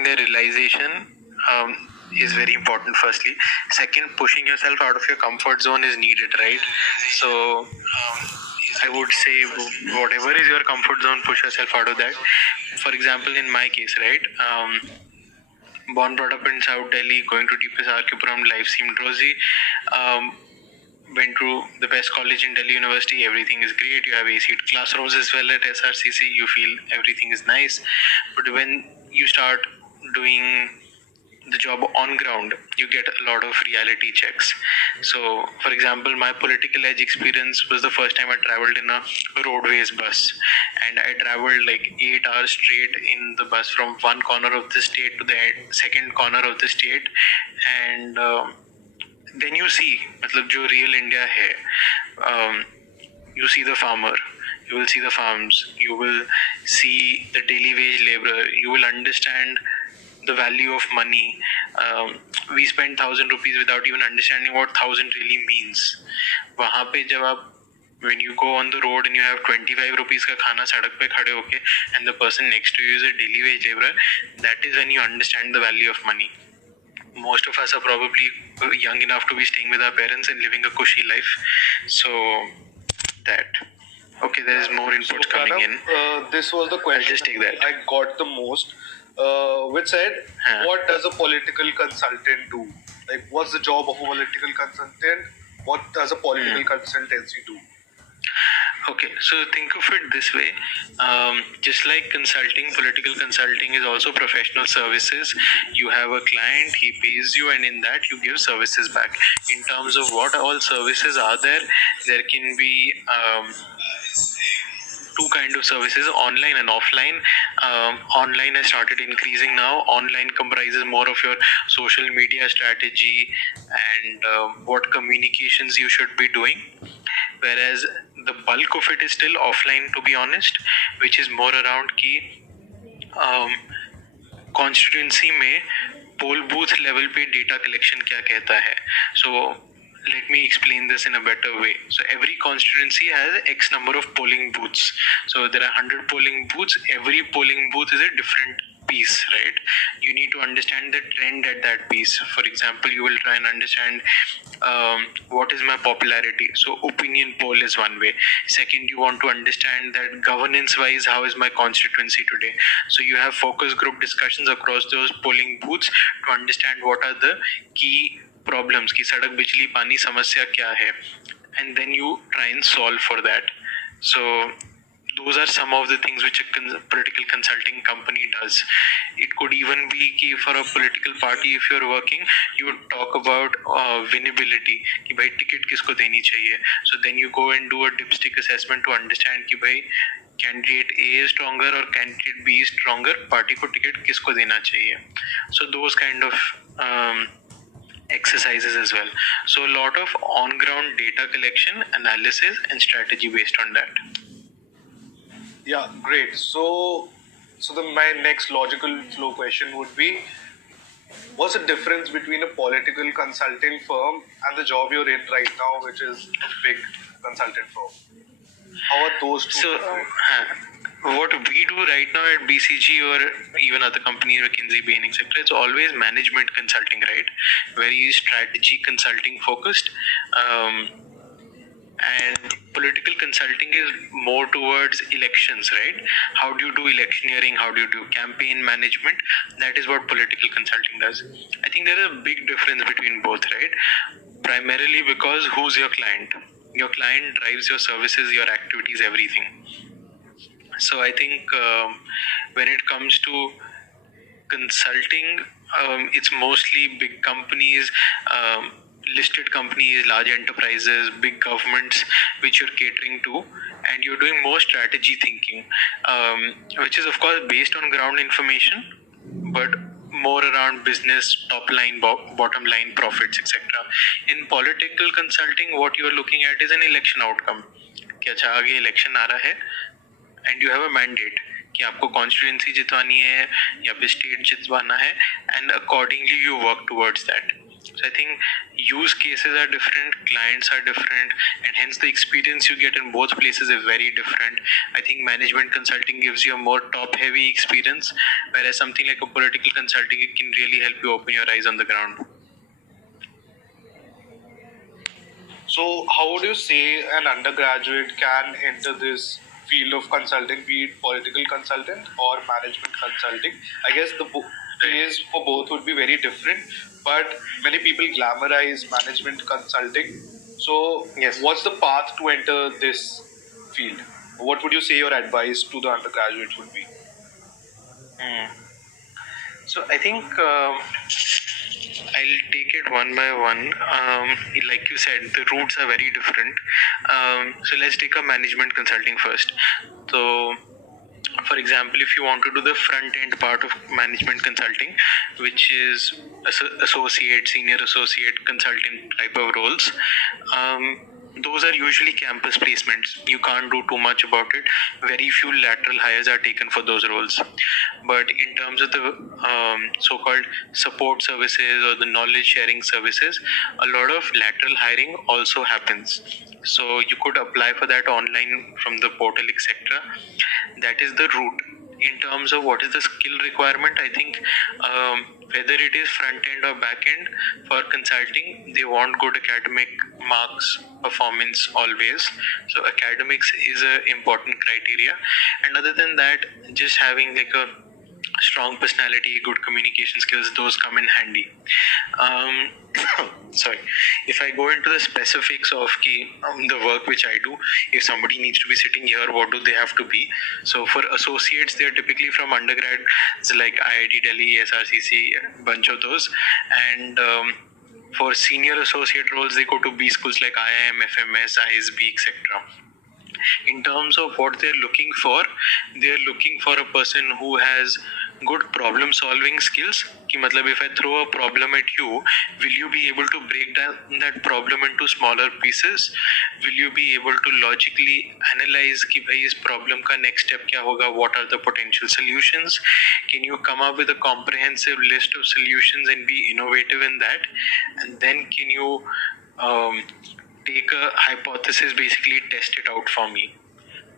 getting the realization is very important, firstly. Second, pushing yourself out of your comfort zone is needed, right? So I would say whatever is your comfort zone, push yourself out of that. For example, in my case, right, born brought up in South Delhi, going to DPS Puram, life seemed rosy. Went to the best college in Delhi University, everything is great, you have AC classrooms as well at SRCC, you feel everything is nice. But when you start doing the job on ground, you get a lot of reality checks. So for example, my political edge experience was the first time I traveled in a roadways bus, and I traveled like 8 hours straight in the bus from one corner of the state to the second corner of the state. And then you see मतलब जो real India है, you see the farmer, you will see the farms, you will see the daily wage laborer, you will understand the value of money. We spend 1,000 rupees without even understanding what 1,000 really means. वहाँ पे जब आप when you go on the road and you have 25 rupees का खाना सड़क पे खड़े होके and the person next to you is a daily wage laborer, that is when you understand the value of money. Most of us are probably young enough to be staying with our parents and living a cushy life. So that. Okay, there is more inputs coming in. This was the question. I'll just take that. I got the most, which said, what does a political consultant do? Like, what's the job of a political consultant? What does a political consultancy do? Okay, so think of it this way. Just like consulting, political consulting is also professional services. You have a client, he pays you, and in that you give services back. In terms of what all services are there, there can be two kinds of services, online and offline. Online has started increasing now. Online comprises more of your social media strategy and what communications you should be doing. Whereas the bulk of it is still offline, to be honest, which is more around कि constituency में poll booth level पे data collection क्या कहता है. So let me explain this in a better way. So every constituency has X number of polling booths. So there are 100 polling booths. Every polling booth is a different piece, right? You need to understand the trend at that piece. For example, you will try and understand what is my popularity. So opinion poll is one way. Second, you want to understand that governance wise, how is my constituency today? So you have focus group discussions across those polling booths to understand what are the key problems की सड़क बिजली पानी समस्या क्या है, and then you try and solve for that. So those are some of the things which a political consulting company does. It could even be कि for a political party, if you're working, you would talk about winnability कि भाई ticket किसको देनी चाहिए. So then you go and do a dipstick assessment to understand कि भाई candidate A is stronger or candidate B is stronger, party को ticket किसको देना चाहिए. So those kind of exercises as well. So a lot of on-ground data collection, analysis, and strategy based on that. Yeah, great. So my next logical flow question would be, what's the difference between a political consulting firm and the job you're in right now, which is a big consultant firm? How are those two? So, what we do right now at BCG or even other companies, McKinsey, Bain, etc., it's always management consulting, right? Very strategy consulting focused. And political consulting is more towards elections, right? How do you do electioneering? How do you do campaign management? That is what political consulting does. I think there is a big difference between both, right? Primarily because who's your client? Your client drives your services, your activities, everything. So I think when it comes to consulting, it's mostly big companies, listed companies, large enterprises, big governments, which you're catering to, and you're doing more strategy thinking, which is of course based on ground information, but more around business, top line, bottom line, profits, etc. In political consulting, what you're looking at is an election outcome. कि अच्छा आगे election आ रहा है, and you have a mandate कि आपको constituency जितवानी है या फिर state जितवाना है, and accordingly you work towards that. So I think use cases are different, clients are different, and hence the experience you get in both places is very different. I think management consulting gives you a more top-heavy experience, whereas something like a political consulting, it can really help you open your eyes on the ground. So, how would you say an undergraduate can enter this field of consulting, be it political consultant or management consulting? I guess the phase for both would be very different, but many people glamorize management consulting. So, Yes. what's the path to enter this field? What would you say your advice to the undergraduates would be? So I think I'll take it one by one. Like you said, the routes are very different. So let's take a management consulting first. So, for example, if you want to do the front end part of management consulting, which is associate, senior associate consultant type of roles, those are usually campus placements. You can't do too much about it. Very few lateral hires are taken for those roles. But in terms of the so-called support services or the knowledge sharing services, a lot of lateral hiring also happens. So you could apply for that online from the portal, etc. That is the route. In terms of what is the skill requirement, I think whether it is front end or back end, for consulting, they want good academic marks, performance always. So academics is a important criteria. And other than that, just having like a strong personality, good communication skills, those come in handy. Sorry, if I go into the specifics of the work which I do, if somebody needs to be sitting here, what do they have to be? So for associates, they're typically from undergrad, like IIT Delhi, SRCC, a bunch of those. And for senior associate roles, they go to B schools like IIM, FMS, ISB, etc. In terms of what they're looking for a person who has good problem solving skills. Ki matlab, if I throw a problem at you, will you be able to break down that problem into smaller pieces? Will you be able to logically analyze ki bhai is problem ka next step kya hoga? What are the potential solutions? Can you come up with a comprehensive list of solutions and be innovative in that? And then can you take a hypothesis, basically test it out for me?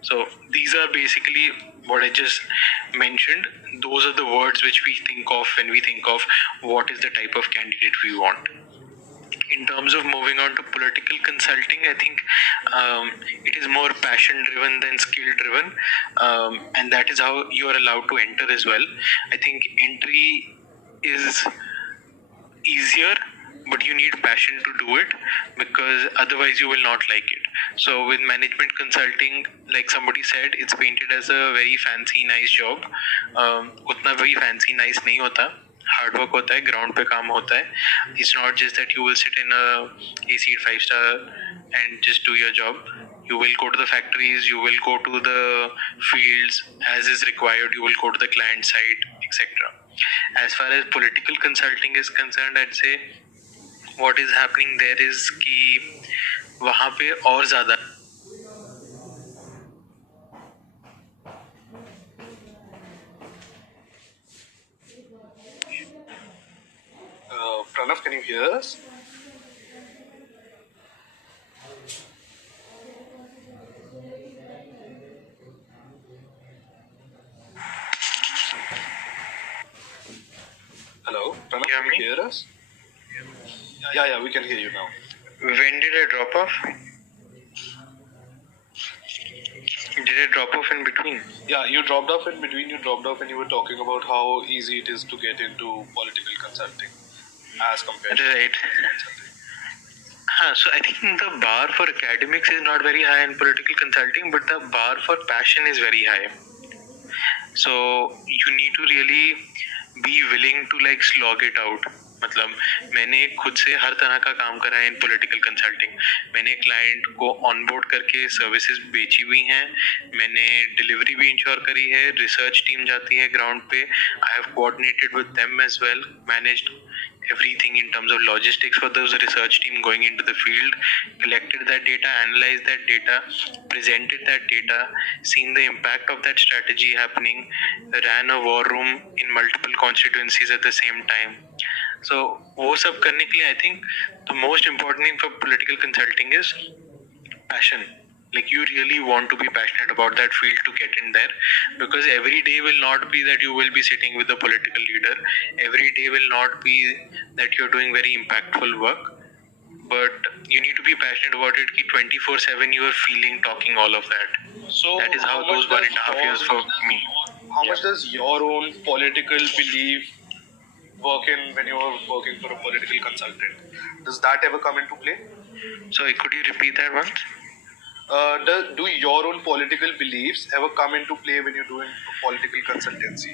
So these are basically what I just mentioned. Those are the words which we think of when we think of what is the type of candidate we want. In terms of moving on to political consulting, I think it is more passion driven than skill driven, and that is how you are allowed to enter as well. I think entry is easier, but you need passion to do it, because otherwise you will not like it. So with management consulting, like somebody said, it's painted as a very fancy nice job. उतना very fancy nice नहीं होता. Hard work होता है, ground पे काम होता है. It's not just that you will sit in a AC 5-star and just do your job. You will go to the factories, you will go to the fields as is required, you will go to the client side, etc. As far as political consulting is concerned, I'd say what is happening there is कि वहाँ पे और ज़्यादा Pranav, can you hear us? Hello, Pranav, Yeah, can you me? hear us? Yeah, we can hear you now. When did I drop off? Did I drop off in between? Yeah, you dropped off in between. You dropped off and you were talking about how easy it is to get into political consulting as compared to Right. consulting. So I think the bar for academics is not very high in political consulting, but the bar for passion is very high. So you need to really be willing to like slog it out. मतलब मैंने खुद से हर तरह का काम करा है इन political consulting. मैंने क्लाइंट को ऑनबोर्ड करके सर्विसेज बेची हुई हैं, मैंने डिलीवरी भी इंश्योर करी है, रिसर्च टीम जाती है ग्राउंड पे, I have coordinated with them as well, managed everything in terms of logistics for those research team going into the field, collected that data, analyzed that data, presented that data, seen the impact of that strategy happening, ran a war room in multiple constituencies at the same time. So वो सब करने के लिए I think the most important thing for political consulting is passion. Like you really want to be passionate about that field to get in there, because every day will not be that you will be sitting with a political leader. Every day will not be that you're doing very impactful work, but you need to be passionate about it. Ki 24/7 you are feeling, talking, all of that. So That is how those 1.5 years for me. How much does your own political belief work in when you're working for a political consultant? Does that ever come into play? Sorry, could you repeat that once? Do your own political beliefs ever come into play when you're doing political consultancy?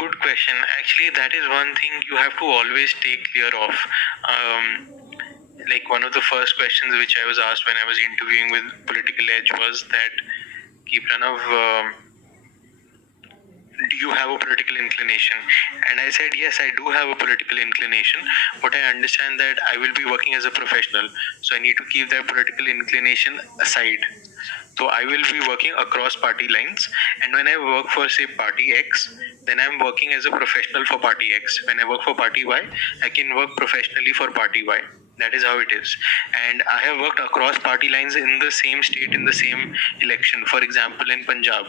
Good question. Actually, that is one thing you have to always take clear of. Like one of the first questions which I was asked when I was interviewing with Political Edge was that, Ki Pranav, do you have a political inclination? And I said, yes, I do have a political inclination, but I understand that I will be working as a professional, so I need to keep that political inclination aside. So I will be working across party lines, and when I work for, say, party X, then I'm working as a professional for party X. When I work for party Y, I can work professionally for party Y. That is how it is. And I have worked across party lines in the same state, in the same election. For example, in Punjab.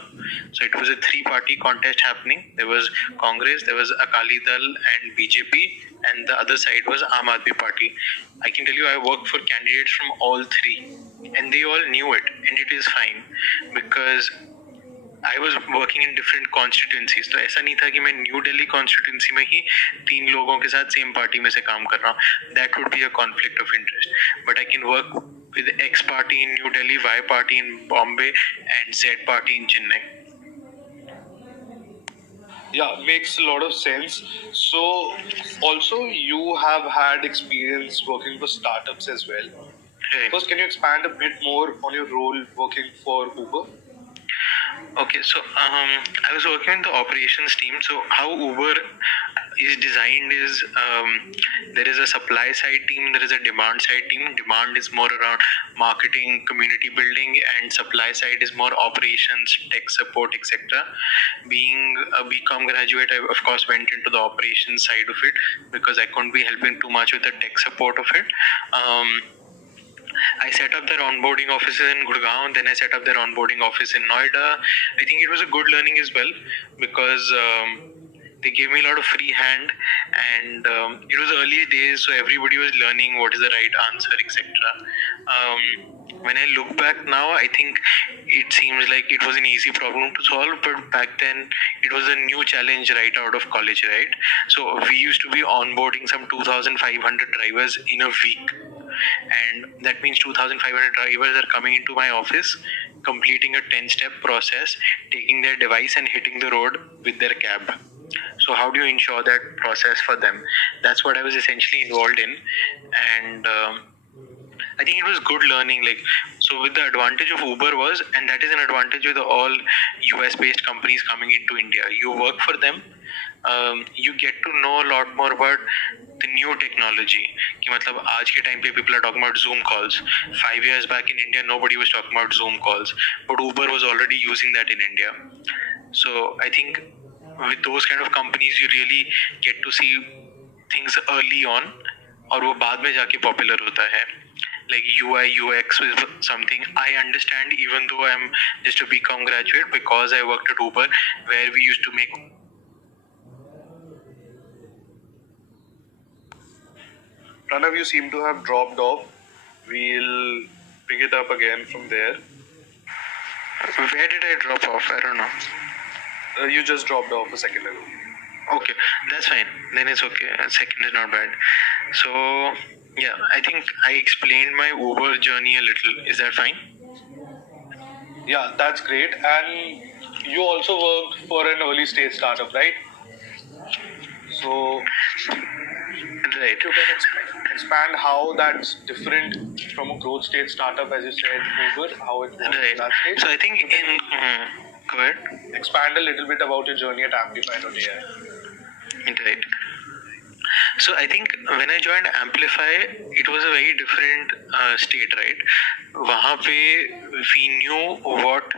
So it was a 3-party contest happening. There was Congress, there was Akali Dal and BJP, and the other side was Aam Aadmi Party. I can tell you I worked for candidates from all three, and they all knew it, and it is fine, because I was working in different constituencies. तो ऐसा नहीं था कि मैं new Delhi constituency में ही 3 लोगों के साथ सेम पार्टी में से काम कर रहा हूँ. That would be a conflict of interest. But I can work with X party in New Delhi, Y party in Bombay, and Z party in Chennai. Yeah, makes a lot of sense. So, also you have had experience working for startups as well. Right. First, can you expand a bit more on your role working for Uber? Okay, so I was working in the operations team. So how Uber is designed is, there is a supply side team, there is a demand side team. Demand is more around marketing, community building, and supply side is more operations, tech support, etc. Being a BCom graduate, I of course went into the operations side of it, because I couldn't be helping too much with the tech support of it. I set up their onboarding offices in Gurgaon, then I set up their onboarding office in Noida. I think it was a good learning as well, because they gave me a lot of free hand, and it was early days, so everybody was learning what is the right answer, etc. When I look back now, I think it seems like it was an easy problem to solve, but back then it was a new challenge right out of college, right? So we used to be onboarding some 2,500 drivers in a week, and that means 2,500 drivers are coming into my office, completing a 10-step process, taking their device and hitting the road with their cab. So how do you ensure that process for them? That's what I was essentially involved in, and I think it was good learning. Like, so with the advantage of Uber was, and that is an advantage with all US-based companies coming into India. You work for them, you get to know a lot more about the new technology. कि मतलब आज के time पे people are talking about Zoom calls. 5 years back in India, nobody was talking about Zoom calls, but Uber was already using that in India. So I think with those kind of companies, you really get to see things early on, और वो बाद में जाके popular होता है. Like UI, UX is something I understand, even though I'm just a BCom graduate, because I worked at Uber, where we used to make. Pranav, you seem to have dropped off. We'll pick it up again from there. Where did I drop off? I don't know. You just dropped off a second ago. Okay, that's fine. Then it's okay. A second is not bad. So, yeah, I think I explained my Uber journey a little. Is that fine? Yeah, that's great. And you also worked for an early stage startup, right? So, Right. if you can expand how that's different from a growth stage startup, as you said, Uber, how it works Right. in that stage. So I think in. Go ahead. Expand a little bit about your journey at Amplify.ai. Right. So I think when I joined Amplify, it was a very different state, right? वहाँ पे we knew what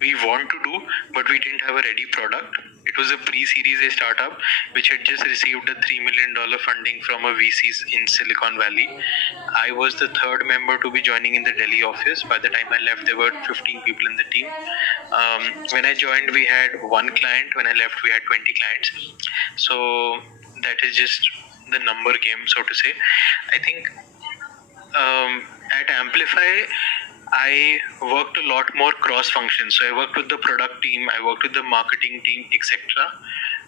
we want to do, but we didn't have a ready product. It was a pre-Series A startup which had just received a $3 million funding from a VC in Silicon Valley. I was the third member to be joining in the Delhi office. By the time I left, there were 15 people in the team. When I joined, we had one client. When I left, we had 20 clients. So that is just the number game, so to say. I think at Amplify, I worked a lot more cross functions. So I worked with the product team, I worked with the marketing team, etc.,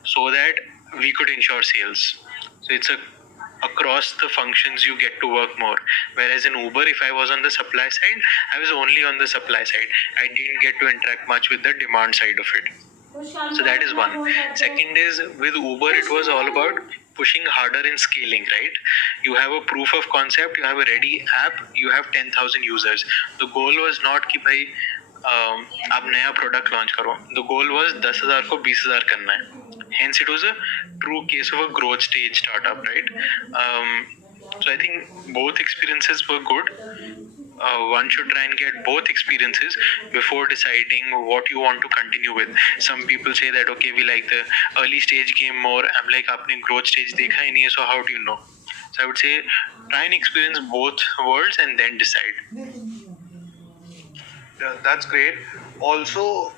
so that we could ensure sales. So it's across the functions you get to work more. Whereas in Uber, if I was on the supply side, I was only on the supply side. I didn't get to interact much with the demand side of it. So that is one. Second is with Uber, it was all about pushing harder in scaling, right? You have a proof of concept, you have a ready app, you have 10,000 users. The goal was not कि भाई आप नया product launch करो. The goal was 10,000 को 20,000 करना है. Hence, it was a true case of a growth stage startup, right? So I think both experiences were good. One should try and get both experiences before deciding what you want to continue with. Some people say that, okay, we like the early stage game more. I'm like, आपने growth stage देखा ही नहीं है, so how do you know? So I would say try and experience both worlds and then decide. Yeah, that's great. Also,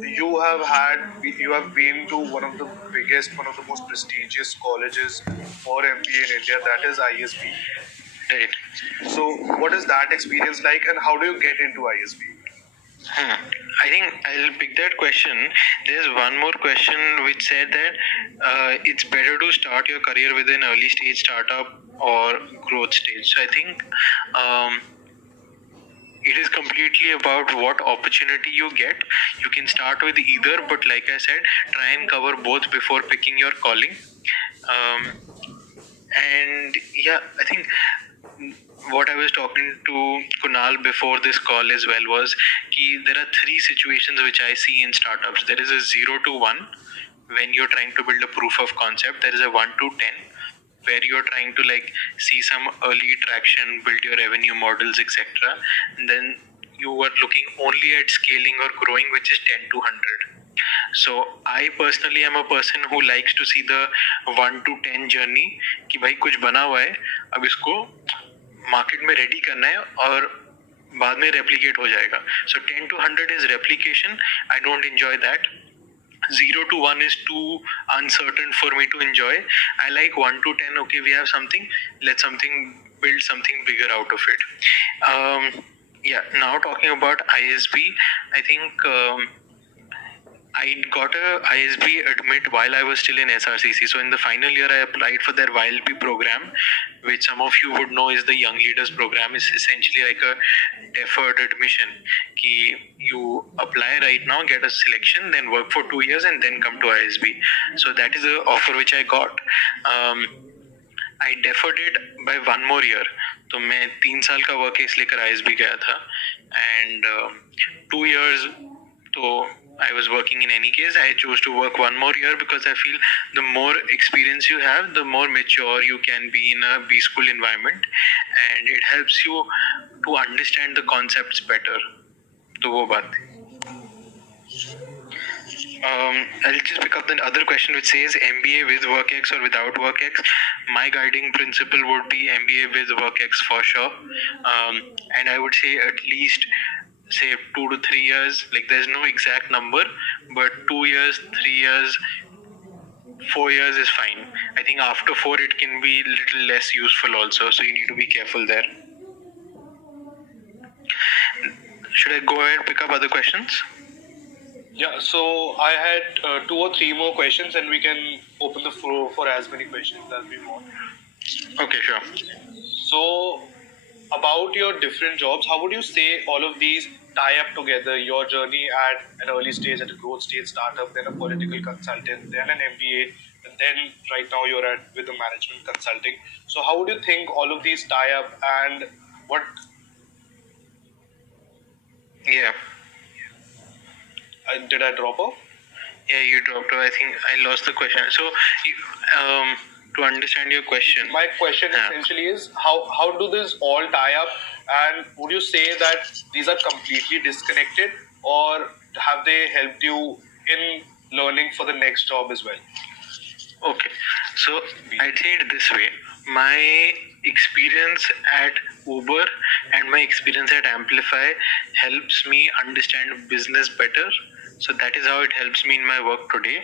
you have been to one of the most prestigious colleges for MBA in India, that is ISB. Right. So, what is that experience like, and how do you get into ISB? I think I'll pick that question. There's one more question which said that it's better to start your career with an early stage startup or growth stage. So I think it is completely about what opportunity you get. You can start with either, but like I said, try and cover both before picking your calling. And yeah, I think what I was talking to Kunal before this call as well was that there are three situations which I see in startups. There is a 0 to 1 when you're trying to build a proof of concept. There is a 1 to 10 where you're trying to like see some early traction, build your revenue models, etc. And then you are looking only at scaling or growing, which is 10 to 100. So I personally am a person who likes to see the 1 to 10 journey कि भाई कुछ बना हुआ है, अब इसको market में ready करना है और बाद में रेप्लिकेट हो जाएगा. So 10 to 100 is replication. I don't enjoy that. 0 to 1 is too uncertain for me to enjoy. I like 1 to 10. Okay, we have something. Let's build something bigger out of it. Now talking about ISB, I think I got a ISB admit while I was still in SRCC. So in the final year, I applied for their YLP program, which some of you would know is the Young Leaders program. It's essentially like a deferred admission. Ki you apply right now, get a selection, then work for 2 years, and then come to ISB. So that is the offer which I got. I deferred it by 1 more year. तो मैं 3 साल का work case लेकर ISB गया था, and 2 years तो I was working in any case. I chose to work 1 more year because I feel the more experience you have, the more mature you can be in a B school environment, and it helps you to understand the concepts better. तो वो बात थी. I'll just pick up the other question which says MBA with WorkX or without WorkX. My guiding principle would be MBA with WorkX for sure, and I would say at least say 2 to 3 years. Like there's no exact number, but 2 years, 3 years, 4 years is fine. I think after 4 it can be a little less useful also, so you need to be careful there. Should I go ahead and pick up other questions? Yeah, so I had 2 or 3 more questions, and we can open the floor for as many questions as we want. Okay, sure. So, about your different jobs, how would you say all of these tie up together? Your journey at an early stage, at a growth stage startup, then a political consultant, then an MBA, and then right now you're with the management consulting. So, how would you think all of these tie up, and what? Yeah. Did I drop off? Yeah, you dropped off. I think I lost the question. So, to understand your question, my question essentially is how do this all tie up, and would you say that these are completely disconnected, or have they helped you in learning for the next job as well? Okay, so I'd say it this way. My experience at Uber and my experience at Amplify helps me understand business better. So that is how it helps me in my work today.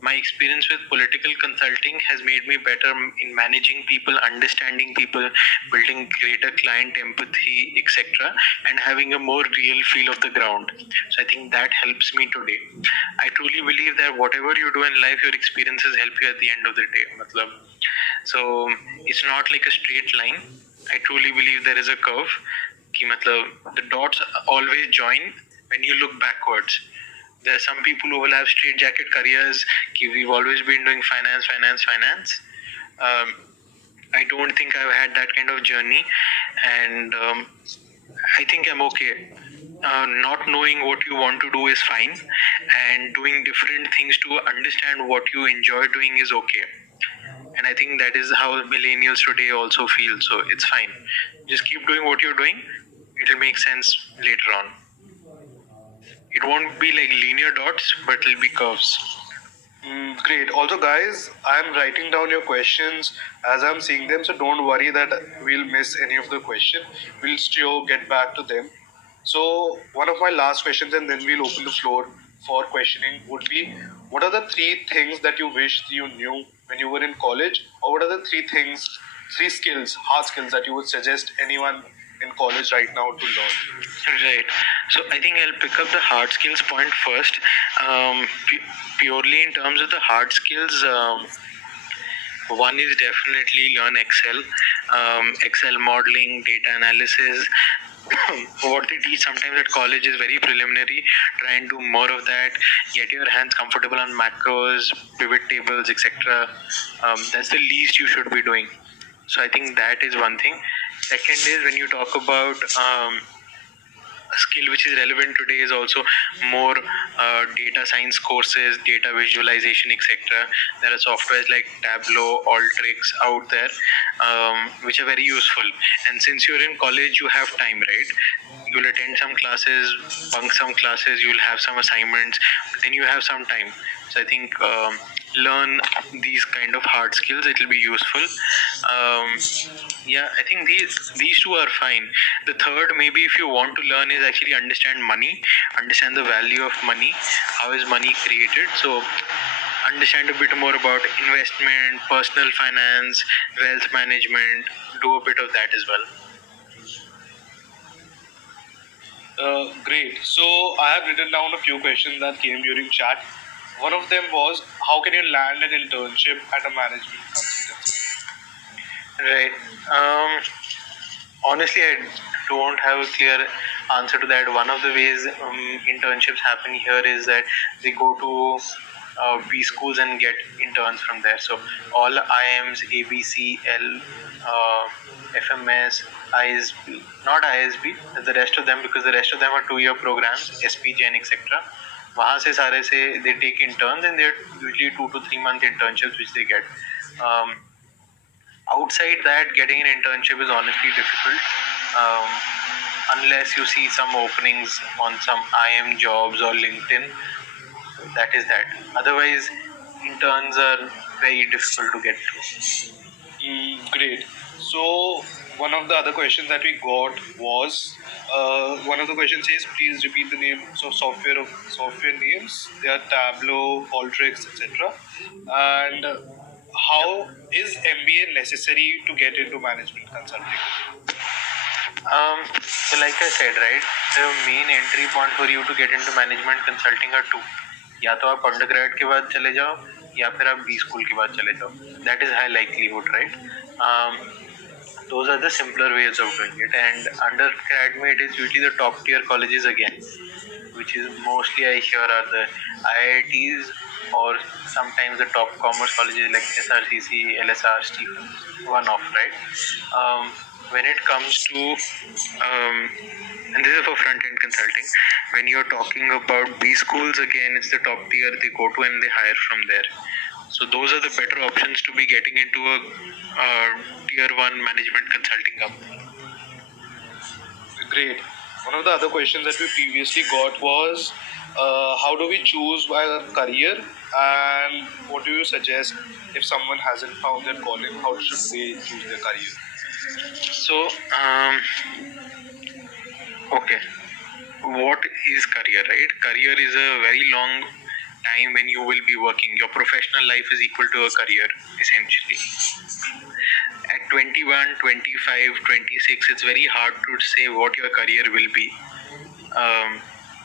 My experience with political consulting has made me better in managing people, understanding people, building greater client empathy, etc., and having a more real feel of the ground. So I think that helps me today. I truly believe that whatever you do in life, your experiences help you at the end of the day. Matlab, so it's not like a straight line. I truly believe there is a curve. कि मतलब the dots always join when you look backwards. There are some people who will have straight jacket careers. कि we've always been doing finance. Um, I don't think I've had that kind of journey, and I think I'm okay. Not knowing what you want to do is fine, and doing different things to understand what you enjoy doing is okay. And I think that is how millennials today also feel. So it's fine. Just keep doing what you're doing. It'll make sense later on. It won't be like linear dots, but it'll be curves. Great. Also, guys, I'm writing down your questions as I'm seeing them, so don't worry that we'll miss any of the question. We'll still get back to them. So, one of my last questions, and then we'll open the floor for questioning, would be: what are the three things that you wished you knew when you were in college, or what are the three skills, hard skills that you would suggest anyone in college right now to learn? Right. So I think I'll pick up the hard skills point first. Purely in terms of the hard skills, one is definitely learn Excel, Excel modeling, data analysis. What they teach sometimes at college is very preliminary. Try and do more of that. Get your hands comfortable on macros, pivot tables, etc. That's the least you should be doing. So I think that is one thing. Second is when you talk about a skill which is relevant today is also more data science courses, data visualization, etc. There are softwares like Tableau, Alteryx out there, which are very useful. And since you're in college, you have time, right? You'll attend some classes, bunk some classes, you'll have some assignments, but then you have some time. So I think learn these kind of hard skills. It will be useful. Yeah, I think these two are fine. The third, maybe if you want to learn, is actually understand money, understand the value of money. How is money created? So understand a bit more about investment, personal finance, wealth management. Do a bit of that as well. Great. So I have written down a few questions that came during chat. One of them was, how can you land an internship at a management consultancy? Right. Honestly, I don't have a clear answer to that. One of the ways internships happen here is that they go to B schools and get interns from there. So all IMs, ABC, L, FMS, ISB, not ISB, the rest of them, because the rest of them are 2-year programs, SPGN, etc. वहाँ से सारे से they take interns, and they're usually 2 to 3 month internships which they get. Outside that, getting an internship is honestly difficult, unless you see some openings on some IM jobs or LinkedIn. That is that. Otherwise, interns are very difficult to get to. Great. So one of the other questions that we got was, one of the questions says, please repeat the names of software names. They are Tableau, Alteryx, etc. And how is MBA necessary to get into management consulting? So like I said, right, the main entry point for you to get into management consulting are two. या तो आप undergrad के बाद चले जाओ, या फिर आप बी स्कूल के बाद चले जाओ. That is high likelihood, right? Those are the simpler ways of doing it. And undergrad it is usually the top tier colleges again, which is mostly I hear are the IITs, or sometimes the top commerce colleges like SRCC, LSR, Stephen, one off, right? When it comes to, and this is for front end consulting, when you're talking about B schools, again, it's the top tier they go to and they hire from there. So those are the better options to be getting into a tier 1 management consulting company. Great. One of the other questions that we previously got was, how do we choose our career, and what do you suggest if someone hasn't found their calling? How should they choose their career? So, okay, what is career, right? Career is a very long time when you will be working. Your professional life is equal to a career, essentially. At 21, 25, 26, it's very hard to say what your career will be.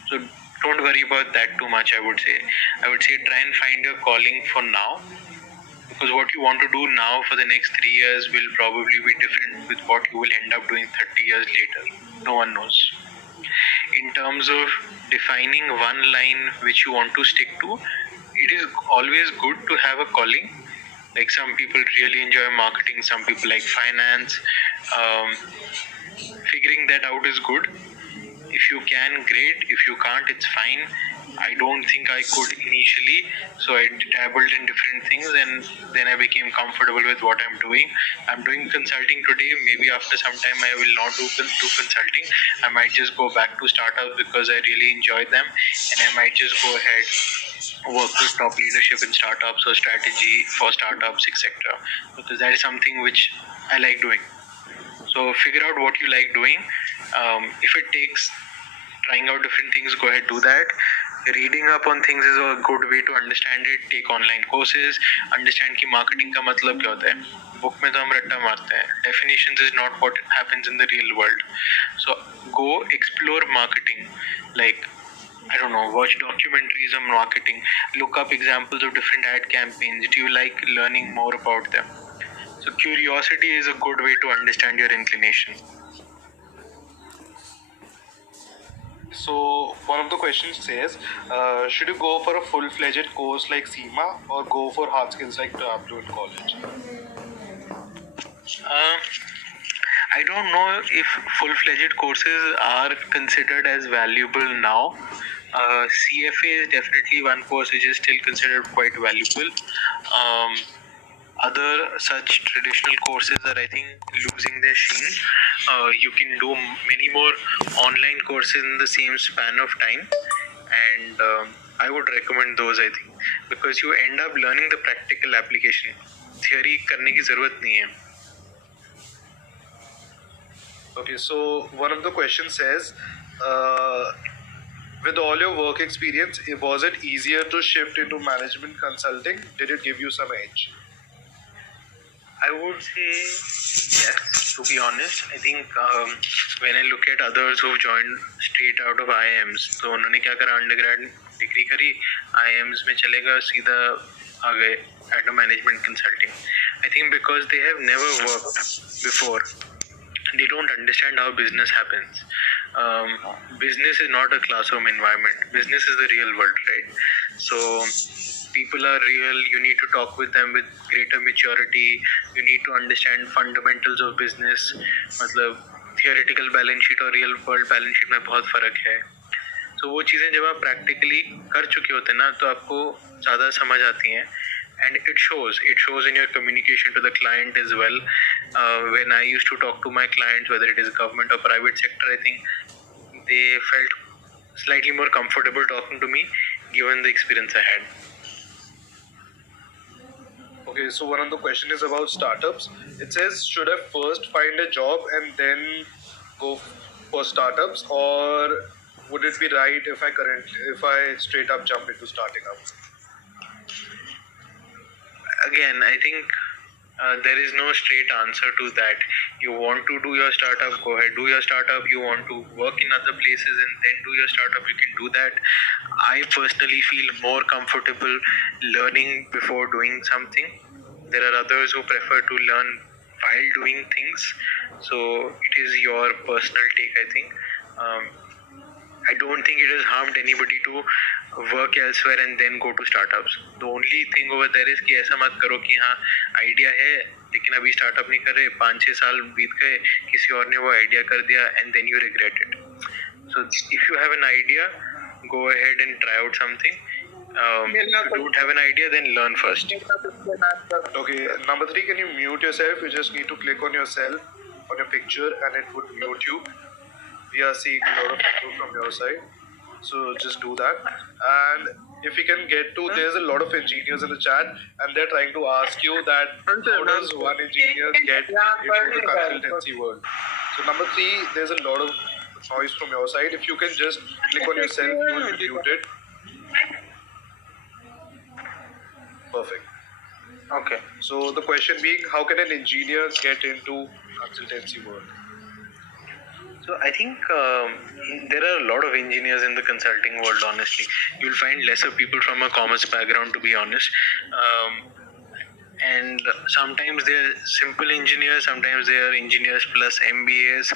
So don't worry about that too much, I would say. I would say try and find your calling for now, because what you want to do now for the next 3 years will probably be different with what you will end up doing 30 years later. No one knows. In terms of defining one line which you want to stick to, it is always good to have a calling. Like some people really enjoy marketing, some people like finance. Figuring that out is good. If you can, great. If you can't, it's fine. I don't think I could initially, so I dabbled in different things and then I became comfortable with what I'm doing. I'm doing consulting today. Maybe after some time I will not do consulting. I might just go back to startups because I really enjoy them, and I might just go ahead work with top leadership in startups or strategy for startups, etc. Because that is something which I like doing. So figure out what you like doing. If it takes trying out different things, go ahead, do that. Reading up on things is a good way to understand it. Take online courses, understand कि marketing का मतलब क्या होता है. Book में तो हम रट्टा मारते हैं. Definitions is not what happens in the real world. So go explore marketing. Like, I don't know, watch documentaries on marketing. Look up examples of different ad campaigns. Do you like learning more about them? So curiosity is a good way to understand your inclination. So one of the questions says, should you go for a full-fledged course like SEMA or go for hard skills like Tableau in college? I don't know if full-fledged courses are considered as valuable now. CFA is definitely one course which is still considered quite valuable. Other such traditional courses are, I think, losing their sheen. You can do many more online courses in the same span of time, and I would recommend those, I think, because you end up learning the practical application. Theory करने की जरूरत नहीं है. Okay, so one of the questions says, with all your work experience, was it easier to shift into management consulting? Did it give you some edge? I would say yes, to be honest. I think when I look at others who've joined straight out of IIMs, तो उन्होंने क्या करा, undergrad degree करी, IIMs में चलेगा, सीधा आ गए at a management consulting. I think because they have never worked before, they don't understand how business happens. Business is not a classroom environment. Business is the real world, right? So people are real. You need to talk with them with greater maturity. You need to understand fundamentals of business. मतलब theoretical balance sheet और real world balance sheet में बहुत फर्क है. So वो चीज़ें जब आप practically कर चुके होते हैं ना, तो आपको ज़्यादा समझ आती हैं. And it shows in your communication to the client as well. When I used to talk to my clients, whether it is government or private sector, I think they felt slightly more comfortable talking to me given the experience I had. Okay, so one of the question is about startups. It says, should I first find a job and then go for startups, or would it be right if I straight up jump into starting up? Again, I think there is no straight answer to that. You want to do your startup, go ahead, do your startup. You want to work in other places and then do your startup, you can do that. I personally feel more comfortable learning before doing something. There are others who prefer to learn while doing things. So it is your personal take, I think. I don't think it has harmed anybody to work elsewhere and then go to startups. The only thing over there is कि ऐसा मत करो कि हाँ idea है लेकिन अभी startup नहीं कर रहे, 5-6 साल बीत गए, किसी और ने वो आइडिया कर दिया, and then you regret it. So if you have an idea, go ahead and try out something. If you don't have an idea, then learn first. Okay, number 3, can you mute yourself? You just need to click on yourself, on your picture, and it would mute you. We are seeing a lot of people from your side. So just do that. And if you can get to, there's a lot of engineers in the chat, and they're trying to ask you that how does one engineer get into the consultancy world? So number three, there's a lot of noise from your side. If you can just click on yourself, you will be muted. Perfect. Okay. So the question being, how can an engineer get into consultancy world? So I think there are a lot of engineers in the consulting world. Honestly, you'll find lesser people from a commerce background, to be honest. And sometimes they're simple engineers, sometimes they are engineers plus MBAs,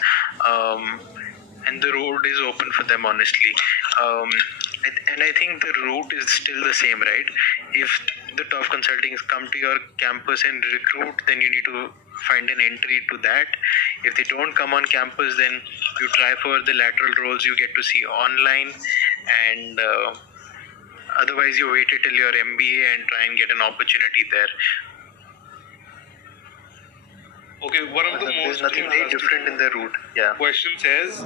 and the road is open for them, honestly. And I think the route is still the same, right? If the top consultings come to your campus and recruit, then you need to find an entry to that. If they don't come on campus, then you try for the lateral roles you get to see online, and otherwise you wait till your MBA and try and get an opportunity there. Okay, one of the There's most nothing very different in the route. Yeah. question says,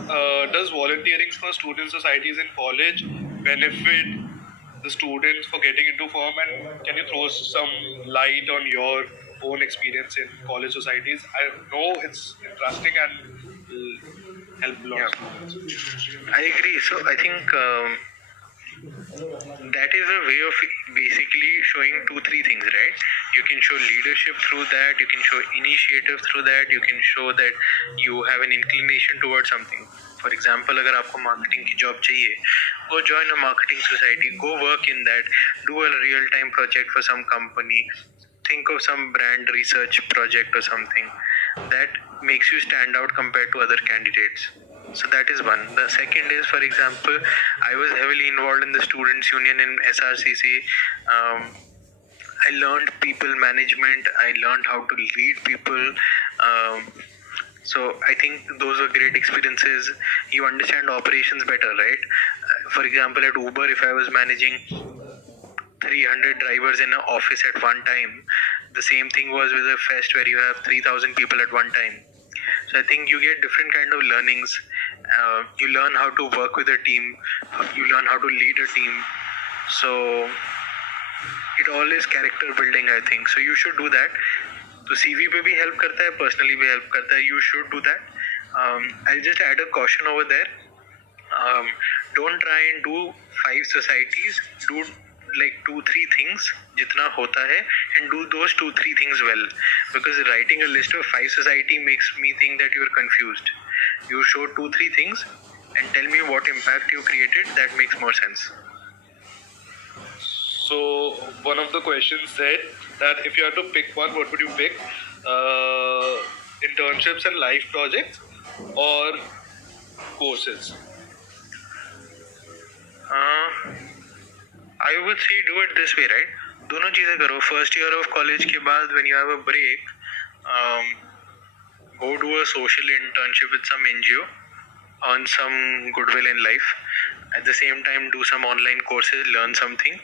does volunteering for student societies in college benefit the students for getting into firm? And can you throw some light on your own experience in college societies? I know it's interesting and will help a lot of students. I agree. So I think that is a way of basically showing 2-3 things, right? You can show leadership through that, you can show initiative through that, you can show that you have an inclination towards something. For example, अगर आपको marketing की job चाहिए, go join a marketing society, go work in that, do a real-time project for some company, think of some brand research project or something that makes you stand out compared to other candidates. So that is one. The second is, for example, I was heavily involved in the students union in SRCC. I learned people management. I learned how to lead people. So I think those are great experiences. You understand operations better, right? For example, at Uber, if I was managing 300 drivers in an office at one time, the same thing was with a fest where you have 3,000 people at one time. So I think you get different kind of learnings. You learn how to work with a team. You learn how to lead a team. So it all is character building, I think. So you should do that. So CV पे भी help करता है, personally भी help करता है. You should do that. I'll just add a caution over there. Don't try and do 5 societies. Do like 2-3 things jitna hota hai, and do those 2-3 things well, because writing a list of 5 society makes me think that you're confused. You show 2-3 things and tell me what impact you created. That makes more sense. So one of the questions said that if you had to pick one, what would you pick? Internships and life projects or courses? I would say do it this way, right? दोनों चीजें करो. First year of college के बाद, when you have a break, go do a social internship with some NGO, earn some goodwill in life. At the same time, do some online courses, learn something.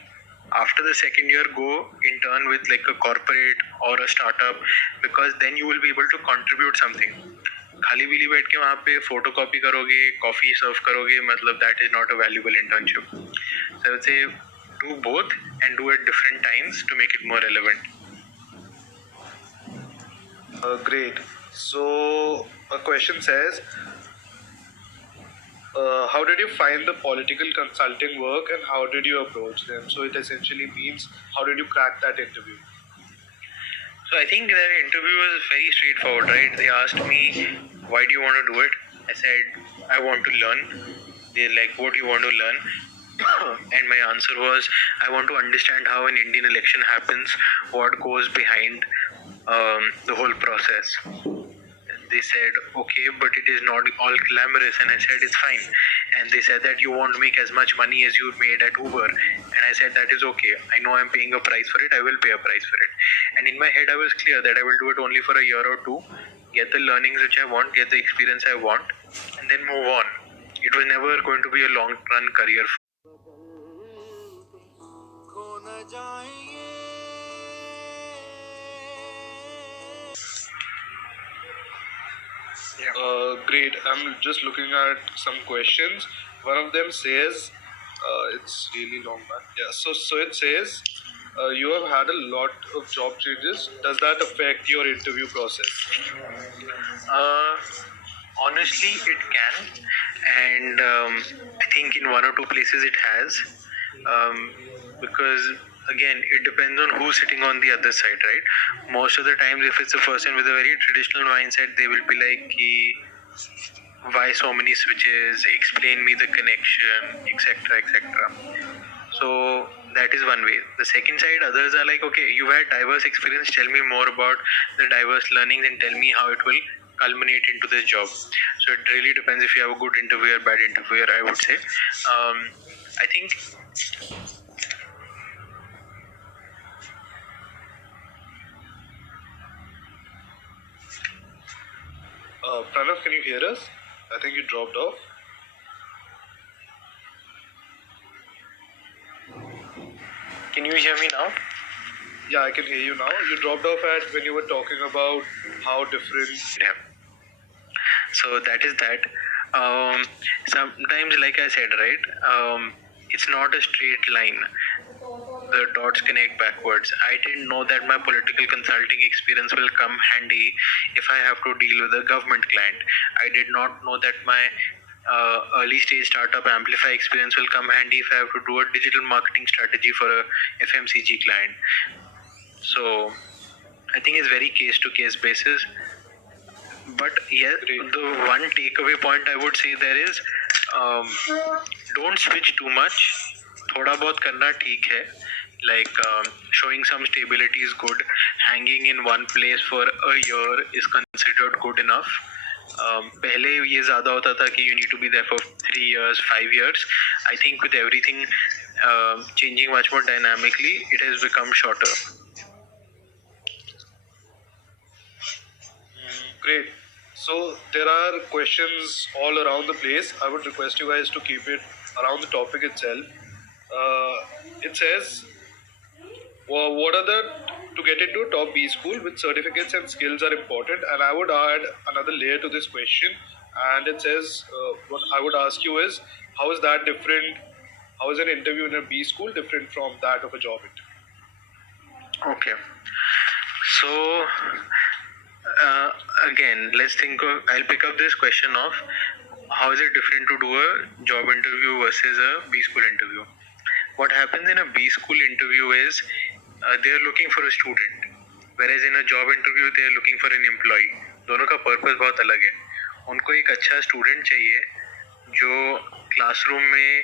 After the second year, go intern with like a corporate or a startup, because then you will be able to contribute something. खाली बिली बैठ के वहाँ पे photocopy करोगे, coffee serve करोगे, मतलब that is not a valuable internship. So I would say do both and do at different times to make it more relevant. Great. So a question says, how did you find the political consulting work and how did you approach them? So it essentially means, how did you crack that interview? So I think that interview was very straightforward, right? They asked me, why do you want to do it? I said, I want to learn. They're like, what do you want to learn? And my answer was, I want to understand how an Indian election happens, what goes behind the whole process. They said, okay, but it is not all glamorous. And I said, it's fine. And they said that you won't make as much money as you made at Uber. And I said, that is okay. I know I'm paying a price for it. I will pay a price for it. And in my head, I was clear that I will do it only for a year or two, get the learnings which I want, get the experience I want, and then move on. It was never going to be a long-run career. Great. I'm just looking at some questions. One of them says, It's really long back. Yeah. So it says you have had a lot of job changes. Does that affect your interview process? Uh, Honestly, it can, and I think in one or two places it has, because again, it depends on who's sitting on the other side, right? Most of the times, if it's a person with a very traditional mindset, they will be like, "Ki, why so many switches? Explain me the connection, etc., etc." So that is one way. The second side, others are like, okay, you've had diverse experience. Tell me more about the diverse learnings and tell me how it will culminate into this job. So it really depends if you have a good interviewer, bad interviewer, I would say. I think Pranav, can you hear us? I think you dropped off. can you hear me now? Yeah, I can hear you now. You dropped off at when you were talking about how different. Yeah. So that is that. Sometimes, like I said, right, it's not a straight line. The dots connect backwards. I didn't know that my political consulting experience will come handy if I have to deal with a government client. I did not know that my early stage startup amplify experience will come handy if I have to do a digital marketing strategy for a FMCG client. So I think it's very case to case basis. But yeah, the one takeaway point I would say there is, um, don't switch too much. थोड़ा बहुत करना ठीक है. Like showing some stability is good. Hanging in one place for a year is considered good enough. पहले ये ज़्यादा होता था कि you need to be there for 3 years, 5 years. I think with everything changing much more dynamically, it has become shorter. Great. So there are questions all around the place. I would request you guys to keep it around the topic itself. It says, well, what are the to get into a top B school with certificates and skills are important. And I would add another layer to this question. And it says, what I would ask you is, how is that different? How is an interview in a B school different from that of a job interview? Okay. So again, let's think of, I'll pick up this question of how is it different to do a job interview versus a B school interview. What happens in a B school interview is they're looking for a student, whereas in a job interview they're looking for an employee. दोनों का purpose बहुत अलग है. उनको एक अच्छा student चाहिए जो क्लासरूम में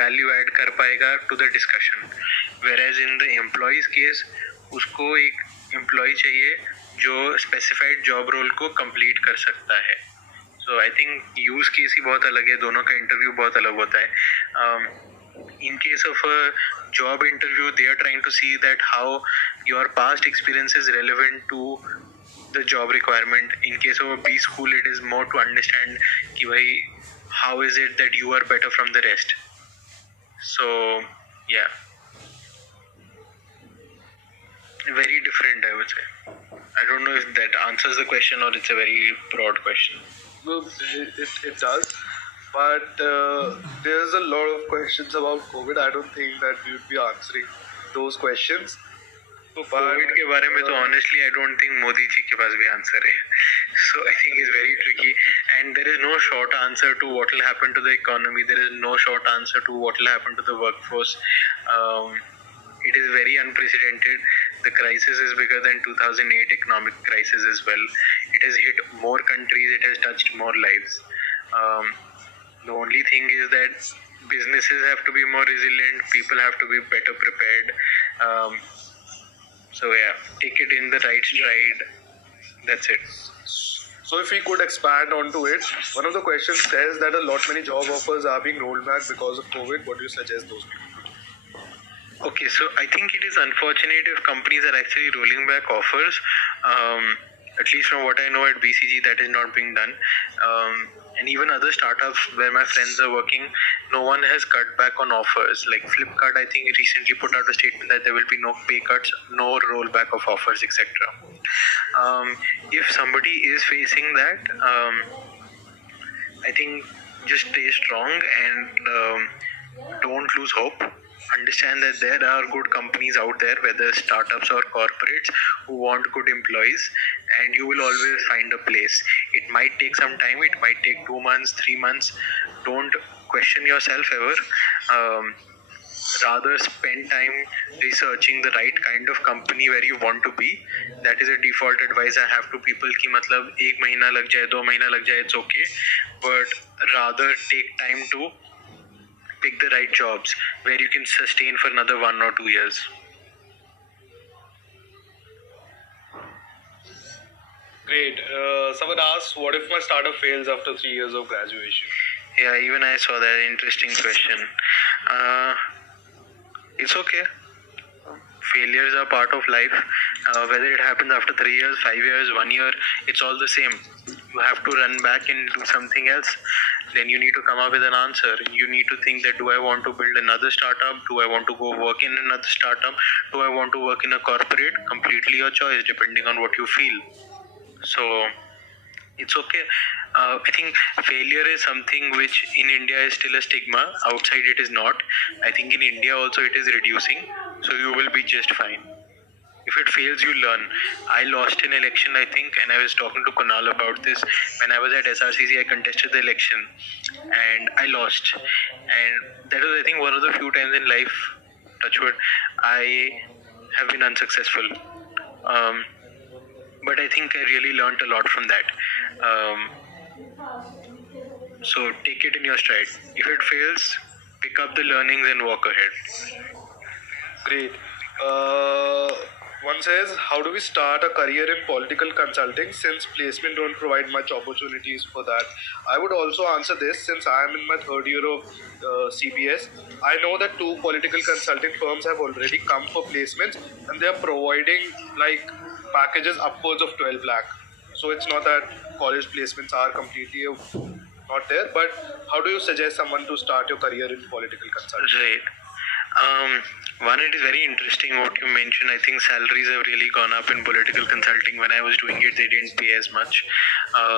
वैल्यू ऐड कर पाएगा to the discussion, whereas in the employees case उसको एक एम्प्लॉय चाहिए जो स्पेसिफाइड जॉब रोल को कंप्लीट कर सकता है. सो आई थिंक यूज केस ही बहुत अलग है, दोनों का इंटरव्यू बहुत अलग होता है. In case of a job interview they are trying to see that how your past experience is relevant to the job requirement. In case of a B school it is more to understand कि भाई how is it that you are better from the rest. So yeah very different, I would say. I don't know if that answers the question or it's a very broad question. Well, it does, but there's a lot of questions about COVID. I don't think that we would be answering those questions. तो Covid के बारे में तो honestly I don't think Modi ji के पास भी answer है. So I think it's very tricky and there is no short answer to what will happen to the economy. There is no short answer to what will happen to the workforce. It is very unprecedented. The crisis is bigger than 2008 economic crisis as well. It has hit more countries. It has touched more lives. The only thing is that businesses have to be more resilient. People have to be better prepared. So yeah, take it in the right stride. That's it. So if we could expand onto it, one of the questions says that a lot many job offers are being rolled back because of COVID. What do you suggest those people do? Okay, so I think it is unfortunate if companies are actually rolling back offers. At least from what I know at BCG, that is not being done. And even other startups where my friends are working, no one has cut back on offers. Like Flipkart, I think recently put out a statement that there will be no pay cuts, no rollback of offers, etc. If somebody is facing that, I think just stay strong and don't lose hope. Understand that there are good companies out there, whether startups or corporates, who want good employees, and you will always find a place. It might take some time, it might take 2 months, 3 months. Don't question yourself ever. Rather spend time researching the right kind of company where you want to be. That is a default advice I have to people ki matlab ek mahina lag jaye, 2 mahina lag jaye, it's okay, but rather take time to pick the right jobs where you can sustain for another 1 or 2 years. Great. Someone asked, what if my startup fails after 3 years of graduation? Yeah, even I saw that. Interesting question. It's okay. Failures are part of life. Whether it happens after 3 years, 5 years, 1 year, it's all the same. You have to run back and do something else. Then you need to come up with an answer. You need to think that, do I want to build another startup? Do I want to go work in another startup? Do I want to work in a corporate? Completely your choice, depending on what you feel. So it's okay. I think failure is something which in India is still a stigma. Outside it is not. I think in India also it is reducing. So you will be just fine. If it fails, you learn. I lost an election, I think, and I was talking to Kunal about this. When I was at SRCC, I contested the election and I lost. And that was, I think, one of the few times in life, touchwood, I have been unsuccessful. But I think I really learned a lot from that. So take it in your stride. If it fails, pick up the learnings and walk ahead. Great. One says, how do we start a career in political consulting since placement don't provide much opportunities for that? I would also answer this since I am in my third year of CBS. I know that 2 political consulting firms have already come for placements and they are providing like packages upwards of 12 lakh. So it's not that college placements are completely not there, but how do you suggest someone to start your career in political consulting? Right. One, it is very interesting what you mentioned. I think salaries have really gone up in political consulting. When I was doing it, they didn't pay as much.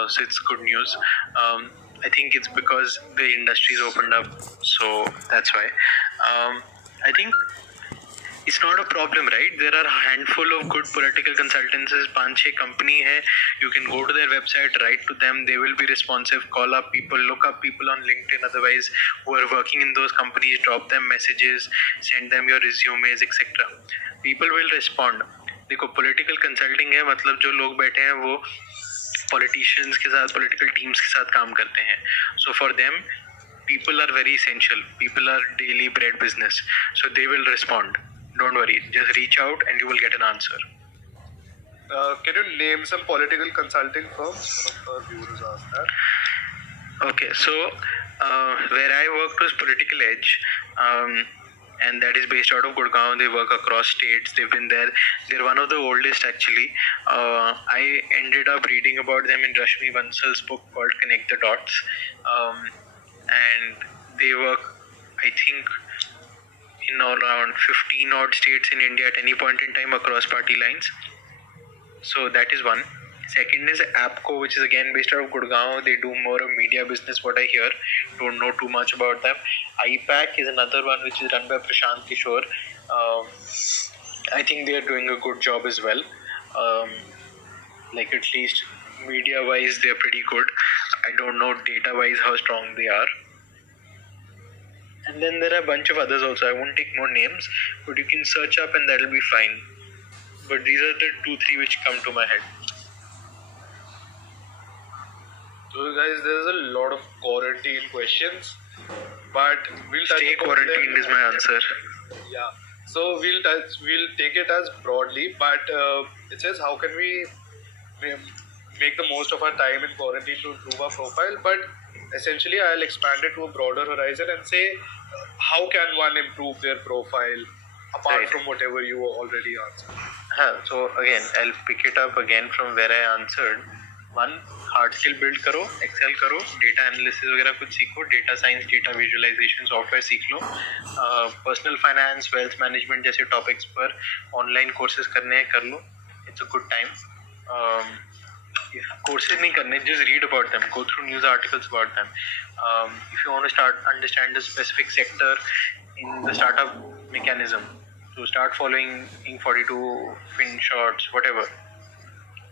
So it's good news. I think it's because the industry's opened up. So that's why. I think it's not a problem, right? There are a handful of good political consultancies, 5-6 company hai. You can go to their website, write to them, they will be responsive, call up people, look up people on LinkedIn otherwise who are working in those companies, drop them messages, send them your resumes, etc. People will respond. देखो political consulting है, मतलब जो लोग बैठे हैं वो politicians के साथ, political teams के साथ काम करते हैं. So for them, people are very essential. People are daily bread business. So they will respond. Don't worry, just reach out and you will get an answer. Can you name some political consulting firms? One of our viewers asked that. Okay, so where I worked was Political Edge, and that is based out of Gurgaon. They work across states. They've been there. They're one of the oldest actually. I ended up reading about them in Rashmi Bansal's book called Connect the Dots, and they work, I think, in around 15 odd states in India at any point in time across party lines. So that is one. Second is APCO, which is again based out of Gurgaon. They do more of media business, what I hear. Don't know too much about them. IPAC is another one which is run by Prashant Kishore. I think they are doing a good job as well. Like at least media wise, they are pretty good. I don't know data wise how strong they are. And then there are a bunch of others also. I won't take more names, but you can search up and that'll be fine. But these are the 2-3 which come to my head. So guys, there's a lot of quarantine questions, but we'll stay quarantined is my answer. Yeah. So we'll take it as broadly, but it says how can we make the most of our time in quarantine to improve our profile, but essentially I'll expand it to a broader horizon and say how can one improve their profile apart from whatever you already answered. So again, I'll pick it up again from where I answered. One, hard skill build करो, Excel करो, data analysis वगैरह कुछ सीखो, data science, data visualization software सीख लो, personal finance, wealth management जैसे topics पर online courses करने हैं कर लो, it's a good time. If courses नहीं करने, just read about them, go through news articles about them. If you want to start understand the specific sector in the startup mechanism, so start following Inc 42, FinShots, whatever.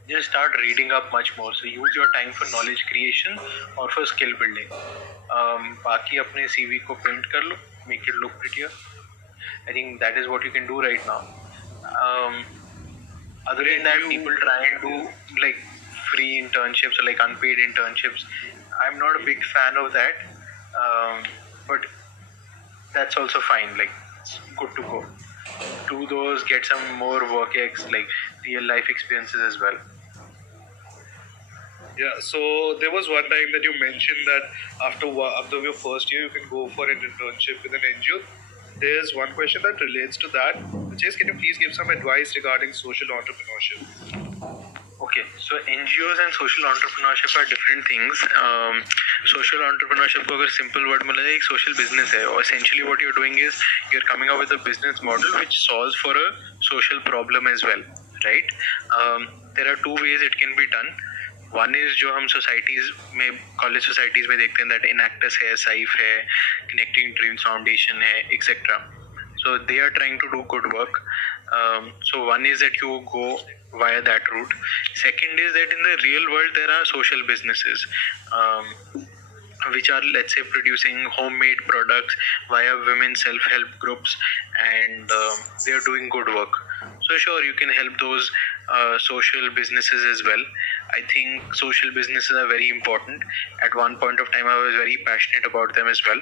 Just start reading up much more. So use your time for knowledge creation or for skill building. बाकी अपने CV को print कर लो, make it look prettier. I think that is what you can do right now. Um, Other than that, people try and do like free internships or like unpaid internships. I'm not a big fan of that, but that's also fine. Like, it's good to go. Do those, get some more work ex, like real life experiences as well. Yeah, so there was one time that you mentioned that after your first year, you can go for an internship with an NGO. There's one question that relates to that, which is, can you please give some advice regarding social entrepreneurship? Okay, so NGOs and social entrepreneurship are different things. Social entrepreneurship को अगर simple word में लगे, एक social business है. और essentially what you're doing is you're coming up with a business model which solves for a social problem as well, right? There are two ways it can be done. One is जो हम societies में, college societies में देखते हैं, that Enactus है, SAIF है, Connecting Dreams Foundation है, etc. So they are trying to do good work. So one is that you go via that route. Second is that in the real world there are social businesses which are, let's say, producing homemade products via women self-help groups, and they are doing good work. So sure, you can help those social businesses as well. I think social businesses are very important. At one point of time I was very passionate about them as well.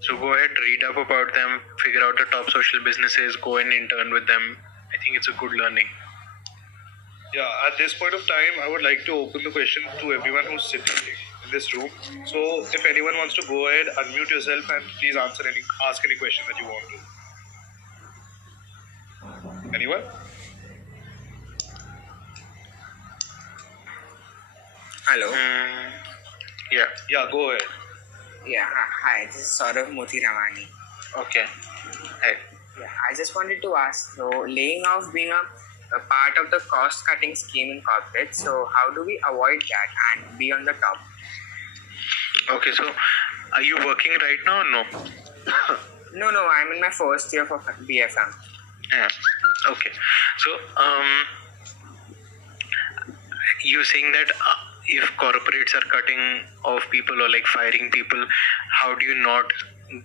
So go ahead, read up about them, figure out the top social businesses, go and intern with them. I think it's a good learning. Yeah, at this point of time, I would like to open the question to everyone who's sitting in this room. So if anyone wants to go ahead, unmute yourself and please ask any question that you want to. Anyone? Hello. Yeah, go ahead. Yeah, hi. This is Saurav Moti Ramani. Okay. Hey. Yeah, I just wanted to ask. So, laying off being a part of the cost-cutting scheme in corporate. So, how do we avoid that and be on the top? Okay, so are you working right now or no? No. I'm in my first year for BFM. Yeah. Okay. So you saying that if corporates are cutting off people or like firing people, how do you not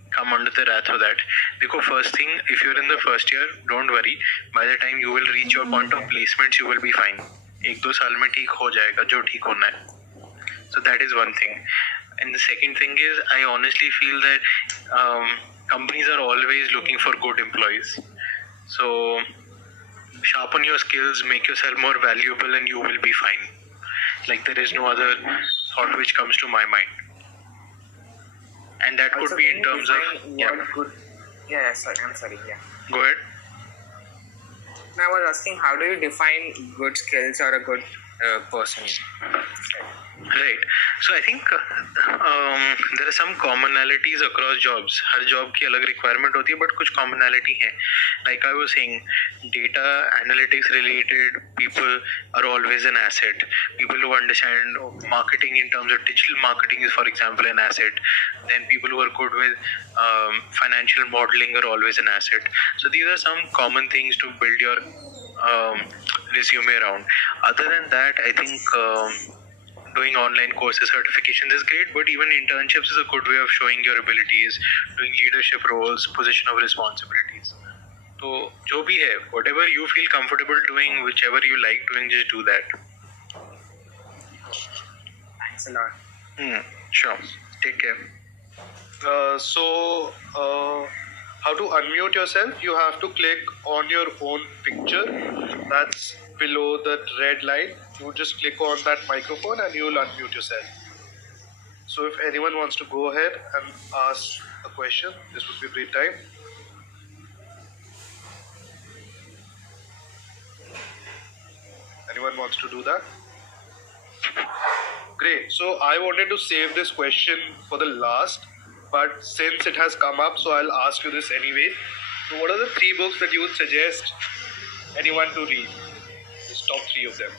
come under the wrath of that? Because first thing, if you're in the first year, don't worry. By the time you will reach your point of placements, you will be fine. एक दो साल में ठीक हो जाएगा जो ठीक होना है. So that is one thing. And the second thing is, I honestly feel that companies are always looking for good employees. So sharpen your skills, make yourself more valuable, and you will be fine. Like, there is no other thought which comes to my mind. And that Also, could be can in you terms of define what good? Yeah, sorry. I'm sorry. Yeah. Go ahead. Now, I was asking, how do you define good skills or a good person? Right. So I think there are some commonalities across jobs. Her job की अलग requirement होती है, but कुछ commonality है. Like I was saying, data analytics related people are always an asset. People who understand marketing in terms of digital marketing is, for example, an asset. Then people who are good with financial modeling are always an asset. So these are some common things to build your resume around. Other than that, I think doing online courses, certifications is great, but even internships is a good way of showing your abilities, doing leadership roles, position of responsibilities. So, जो भी है, whatever you feel comfortable doing, whichever you like doing, just do that. Thanks a lot. Sure. Take care. How to unmute yourself? You have to click on your own picture. That's below that red line. You just click on that microphone and you will unmute yourself. So if anyone wants to go ahead and ask a question, this would be a great time. Anyone wants to do that? Great. So I wanted to save this question for the last, but since it has come up, so I'll ask you this anyway. So what are the 3 books that you would suggest anyone to read? Just top 3 of them.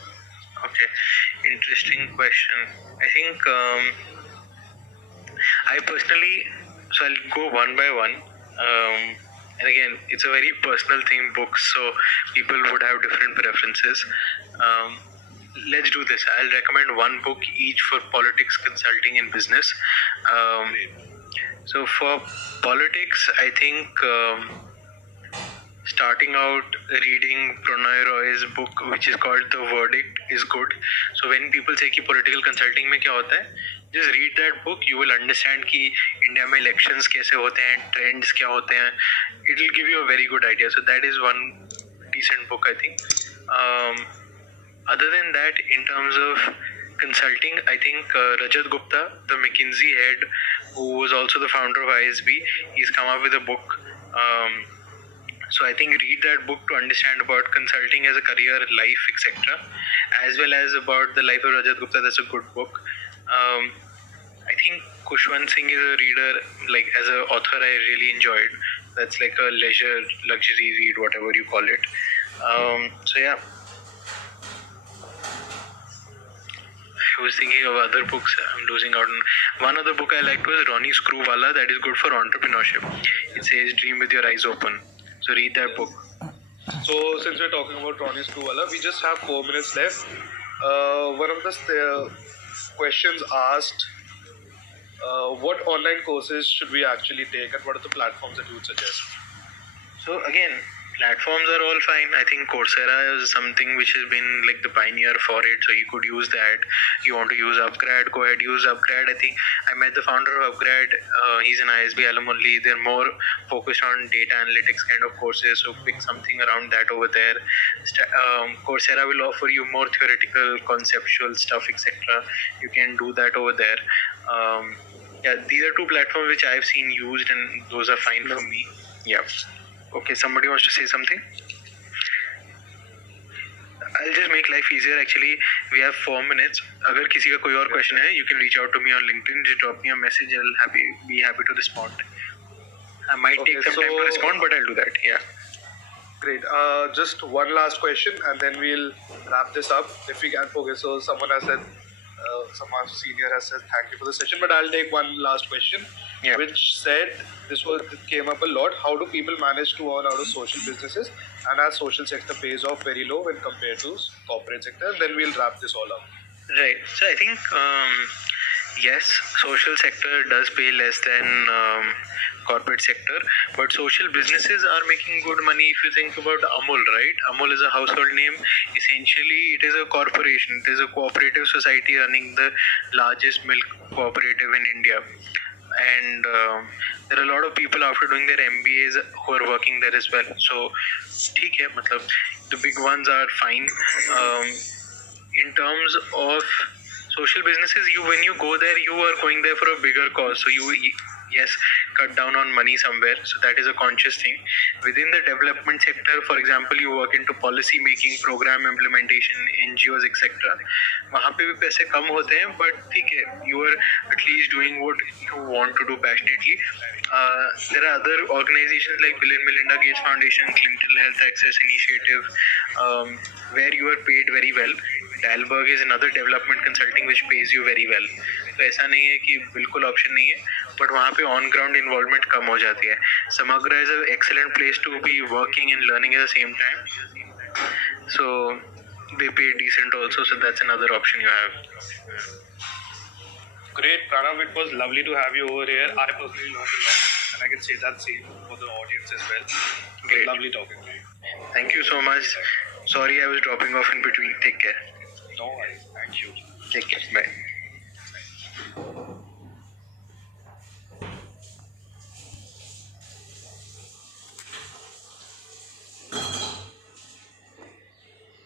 Okay. Interesting question. I think I personally, so I'll go one by one. And again, it's a very personal thing, books, so people would have different preferences. Um, let's do this. I'll recommend one book each for politics, consulting, and business. Um, so for politics, I think starting out reading Pranay Roy's book, which is called The Verdict, is good. So when people say कि political consulting में क्या होता है, just read that book. You will understand कि India में elections कैसे होते हैं, trends क्या होते हैं. It will give you a very good idea. So that is one decent book, I think. Other than that, in terms of consulting, I think Rajat Gupta, the McKinsey head, who was also the founder of ISB, he's come up with a book. So I think read that book to understand about consulting as a career, life, etc., as well as about the life of Rajat Gupta. That's a good book. I think Kushwant Singh is a reader, like as an author, I really enjoyed. That's like a leisure, luxury read, whatever you call it. So yeah. I was thinking of other books. I'm losing out on one other book I liked was Ronnie Screwvala. That is good for entrepreneurship. It says "Dream with your eyes open." So read that book. So since we're talking about Ronnie Screwvala, we just have 4 minutes left. One of the questions asked, what online courses should we actually take, and what are the platforms that you would suggest? So again, platforms are all fine. I think Coursera is something which has been like the pioneer for it, so you could use that. You want to use Upgrad, go ahead, use Upgrad. I think I met the founder of Upgrad. He's an ISB alum only. They're more focused on data analytics kind of courses, so pick something around that over there. Coursera will offer you more theoretical, conceptual stuff, etc. You can do that over there. Yeah, these are two platforms which I've seen used, and those are fine for me. Yeah. Okay, somebody wants to say something? I'll just make life easier. Actually, we have 4 minutes. अगर किसी का कोई और question है, you can reach out to me on LinkedIn. Just drop me a message. I'll be happy to respond. I might take some time to respond, but I'll do that. Yeah. Great. Just one last question, and then we'll wrap this up if we can. Okay, so someone senior has said thank you for the session, but I'll take one last question, which said it came up a lot. How do people manage to earn out of social businesses, and as social sector pays off very low when compared to corporate sector? And then we'll wrap this all up. Right. So I think yes, social sector does pay less than corporate sector, but social businesses are making good money. If you think about Amul, right? Amul is a household name. Essentially, it is a corporation. It is a cooperative society running the largest milk cooperative in India. And there are a lot of people after doing their MBAs who are working there as well. So, ठीक है, मतलब the big ones are fine. In terms of social businesses, when you go there, you are going there for a bigger cause. So yes, cut down on money somewhere. So that is a conscious thing. Within the development sector, for example, you work into policy making, program implementation, NGOs, etc. वहाँ पे भी पैसे कम होते हैं, but ठीक है, you are at least doing what you want to do passionately. There are other organizations like Bill and Melinda Gates Foundation, Clinton Health Access Initiative, where you are paid very well. Dalberg is another development consulting which pays you very well. तो ऐसा नहीं है कि बिल्कुल option नहीं है, but वहाँ पे ऑन ग्राउंड इन्वॉल्वमेंट कम हो जाती है. समग्र is an excellent place to be working and learning at the same time. So they pay decent also, so that's another option you have. Great, Pranav. It was lovely to have you over here. I personally learned a lot, and I can say that same for the audience as well. Great. Lovely talking to you. Thank you so much. Sorry I was dropping off in between. Take care. No worries. Thank you. Take care. Bye.